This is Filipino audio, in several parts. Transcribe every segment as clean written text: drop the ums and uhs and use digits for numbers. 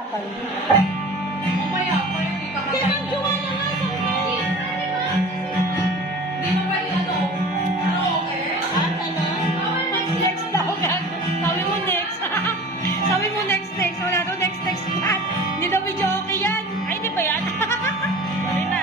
Mamaya ako yung hindi pa kakain. Kaya gawa na nga sa akin. Hindi mo pa yung ano? Ano, okay? Next daw. Sabi mo next. Sabi mo next. Wala daw next yan. Hindi daw video okay yan. Ay, di ba yan? Sorry na.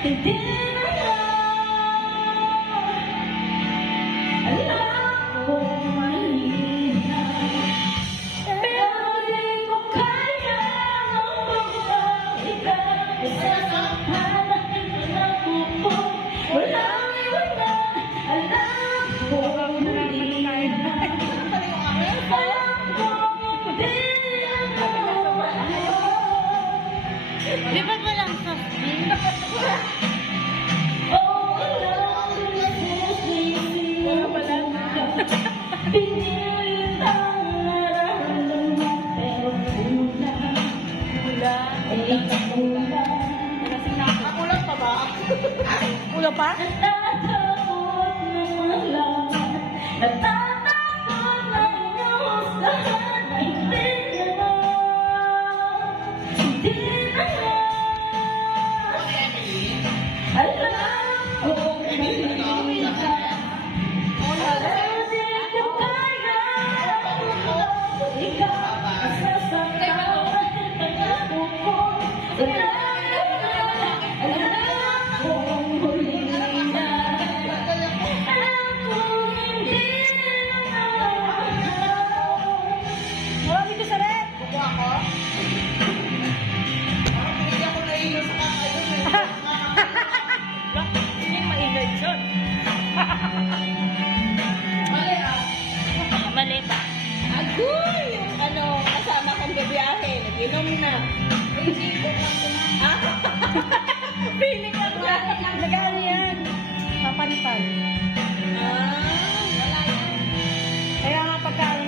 Hindi na alam ko mahina, pero di ko kaya magbabalikan. Sasaktan ito na pupo, walang iwanan. Alam ko mahina, alam ko hindi na ayaw. Di ba walang sasabihin? Wala pala. Pinilit ang nararamdaman, pero kulang. Kulang pa ba? Ulo pa? Natatakot na malaman, natatakot na inuusahan na hindi na alam ko mahina. Pero di ko kaya ikaw sasaktan ang pupo. Alam ko huli na, alam ko hindi na Wala dito sa red. Buko ako? Parang pinigyan ko na ilo sa kakayon. Hindi maingay dyan. Mali ah. Mali ba? agoy! Yung kasama kong gabiyahe, nag-inom na. Feeling ako. Nag-ano yan? Papantal. Ah,